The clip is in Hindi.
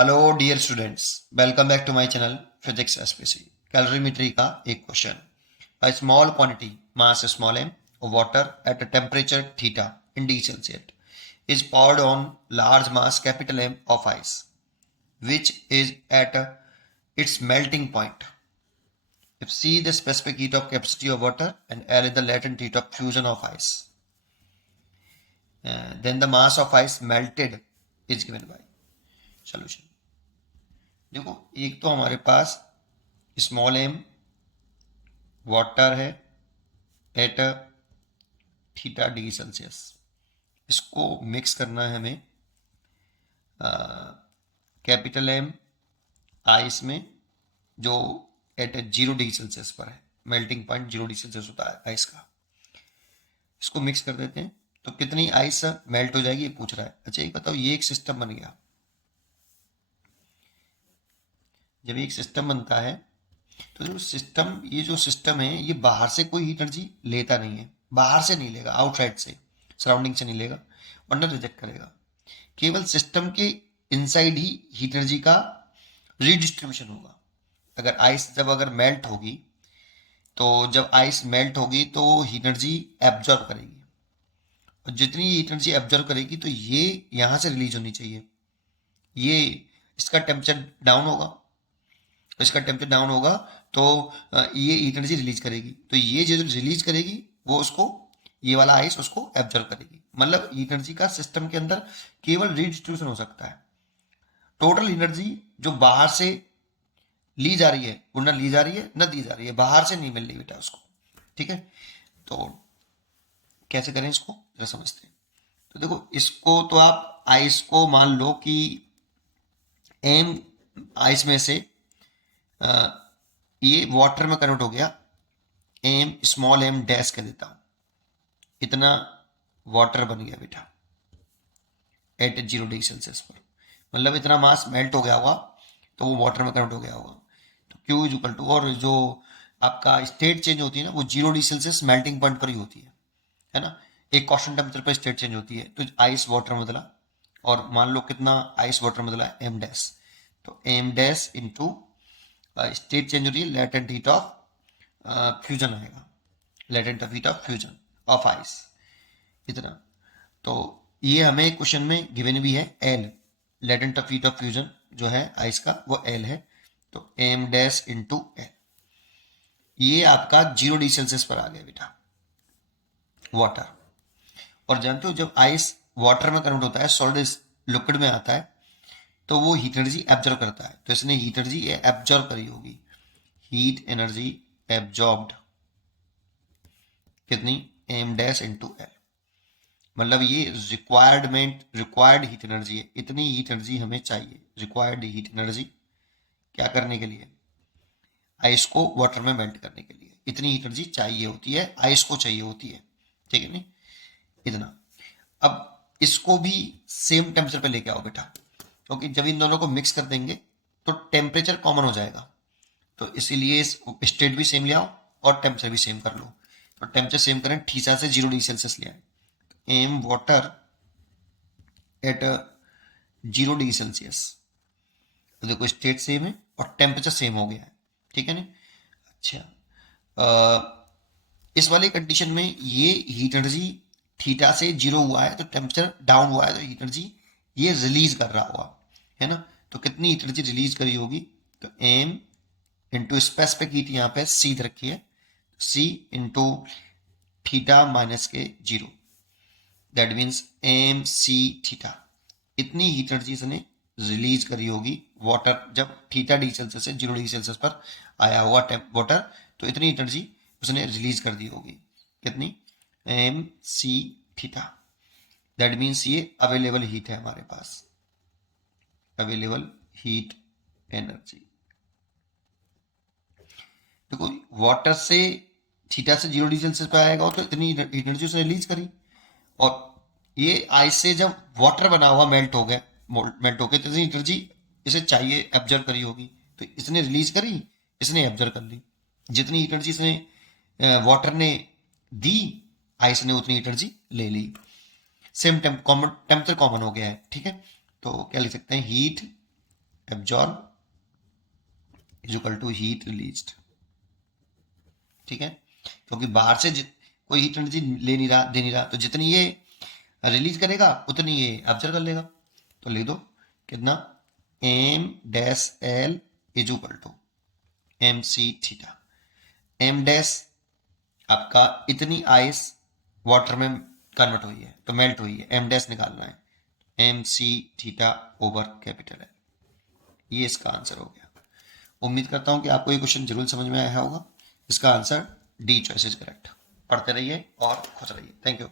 Hello dear students, welcome back to my channel physics SPC. Calorimetry का एक question. A small quantity mass small M water at a temperature theta in D Celsius is poured on large mass capital M of ice which is at its melting point. If C the specific heat of capacity of water and L is the latent heat of fusion of ice, then the mass of ice melted is given by solution. देखो, एक तो हमारे पास स्मॉल एम वाटर है एट थीटा डिग्री सेल्सियस। इसको मिक्स करना है हमें कैपिटल एम आइस में, जो एट 0 डिग्री सेल्सियस पर है। मेल्टिंग पॉइंट 0 डिग्री सेल्सियस होता है आइस का। इसको मिक्स कर देते हैं तो कितनी आइस मेल्ट हो जाएगी ये पूछ रहा है। अच्छा, एक बताओ, ये एक सिस्टम बन गया। जब एक सिस्टम बनता है तो जो सिस्टम है ये बाहर से कोई हीट एनर्जी लेता नहीं है, बाहर से नहीं लेगा, आउटसाइड से, सराउंडिंग से नहीं लेगा, वरना रिजेक्ट करेगा। केवल सिस्टम के इनसाइड ही हीट एनर्जी का रीडिस्ट्रीब्यूशन होगा। अगर मेल्ट होगी तो जब आइस मेल्ट होगी तो हीट एनर्जी एब्जॉर्ब करेगी, और जितनी हीट एनर्जी एब्जॉर्ब करेगी तो ये यहां से रिलीज होनी चाहिए। ये इसका टेम्परेचर डाउन होगा, तो ये हीट एनर्जी रिलीज करेगी। तो ये जो रिलीज करेगी वो उसको, ये वाला आइस उसको एब्जॉर्ब करेगी। मतलब हीट एनर्जी का सिस्टम के अंदर केवल रीडिस्ट्रीब्यूशन हो सकता है। टोटल एनर्जी जो बाहर से ली जा रही है वो न ली जा रही है न दी जा रही है, बाहर से नहीं मिल रही बेटा उसको। ठीक है, तो कैसे करें इसको जरा समझते हैं। तो देखो, इसको तो आप आइस को मान लो कि एम आइस में से ये वाटर में कन्वर्ट हो गया। एम स्मॉल एम डैश कर देता हूं, इतना वाटर बन गया बेटा एट 0 डिग्री सेल्सियस पर। मतलब इतना मास मेल्ट हो गया होगा तो वो वाटर में कन्वर्ट हो गया होगा। तो क्यू इज इक्वल टू, और जो आपका स्टेट चेंज होती है ना वो 0 डिग्री सेल्सियस मेल्टिंग पॉइंट पर ही होती है ना। एक कांस्टेंट टेम्परेचर पर स्टेट चेंज होती है। तो आइस वाटर में बदला, और मान लो कितना आइस वाटर में बदला, एम डैश। तो M dash into state change हो रही है, लेटेंट हीट ऑफ फ्यूजन आएगा, latent heat of fusion of ice, इतना। तो ये हमें क्वेश्चन में गिवन भी है, L latent heat of fusion जो है आइस का वो एल है। तो एम डैश इंटू एल, ये आपका 0 डिग्री सेल्सियस पर आ गया बेटा वाटर। और जानते हो जब आइस वाटर में कन्वर्ट होता है, सॉलिड लिक्विड में आता है, तो वो हीट एनर्जी एब्जॉर्ब करता है। तो इसने हीट एनर्जी एब्जॉर्ब करी होगी, हीट एनर्जी एब्जॉर्ब्ड कितनी, एम डैश इंटू एल। मतलब ये रिक्वायर्ड हीट एनर्जी है। इतनी हीट एनर्जी हमें चाहिए, रिक्वायर्ड हीट एनर्जी क्या करने के लिए, आइस को वाटर में मेल्ट करने के लिए। इतनी हीट एनर्जी चाहिए होती है, आइस को चाहिए होती है। ठीक है नहीं, इतना। अब इसको भी सेम टेम्परेचर पे लेके आओ बेटा, क्योंकि जब इन दोनों को मिक्स कर देंगे तो टेम्परेचर कॉमन हो जाएगा। तो इसीलिए स्टेट भी सेम ले आओ और टेम्परेचर भी सेम कर लो। तो टेम्परेचर सेम करें, ठीसा से 0 डिग्री सेल्सियस ले आए। M water at 0 degree Celsius, तो देखो स्टेट सेम है और टेम्परेचर सेम हो गया है। ठीक है ना। अच्छा, इस वाली कंडीशन में ये हीट एनर्जी थीटा से 0 हुआ है तो टेम्परेचर डाउन हुआ है, तो हीट एनर्जी ये रिलीज कर रहा हुआ है ना। तो कितनी हीट एनर्जी रिलीज करी होगी, तो एम इंटू स्पेसिफिक हीट यहाँ पे सी रखी है, सी इंटू थीटा माइनस के 0, that means M C theta. इतनी हीट एनर्जी इसने रिलीज करी होगी वाटर, जब थीटा डिग्री सेल्सियस से 0 डिग्री सेल्सियस पर आया होगा वाटर, तो इतनी हीट एनर्जी उसने रिलीज कर दी होगी। कितनी, M C theta. That means ये अवेलेबल हीट है हमारे पास, अवेलेबल हीट एनर्जी। देखो, वाटर से थीटा से 0 डिग्री सेल्सियस पे आएगा तो इतनी हीट एनर्जी उसने रिलीज करी, और ये आइस से जब वाटर बना हुआ मेल्ट हो गया, मेल्ट हो गया, तो इतनी एनर्जी इसे चाहिए एब्जर्व करी होगी, तो इसने रिलीज करी, इसने एब्जर्व कर ली। जितनी एनर्जी इसने वाटर ने दी, आइस ने उतनी एनर्जी ले ली। सेम टेम्परेचर कॉमन हो गया है। ठीक है, तो क्या लिख सकते हैं, heat absorb is equal to heat released. ठीक है, क्योंकि बाहर से कोई हीट एनर्जी ले नहीं रहा, दे नहीं रहा, तो जितनी ये रिलीज करेगा उतनी ये ऑब्जर्व कर लेगा। तो लिख दो कितना, M dash L is equal to M C theta. M dash आपका इतनी आइस वाटर में कन्वर्ट हुई है तो मेल्ट हुई है, एम डैश निकालना है, M C theta over capital है। ये इसका आंसर हो गया। उम्मीद करता हूं कि आपको ये क्वेश्चन जरूर समझ में आया होगा। इसका answer D choice is correct. पढ़ते रहिए और खुश रहिए। Thank you.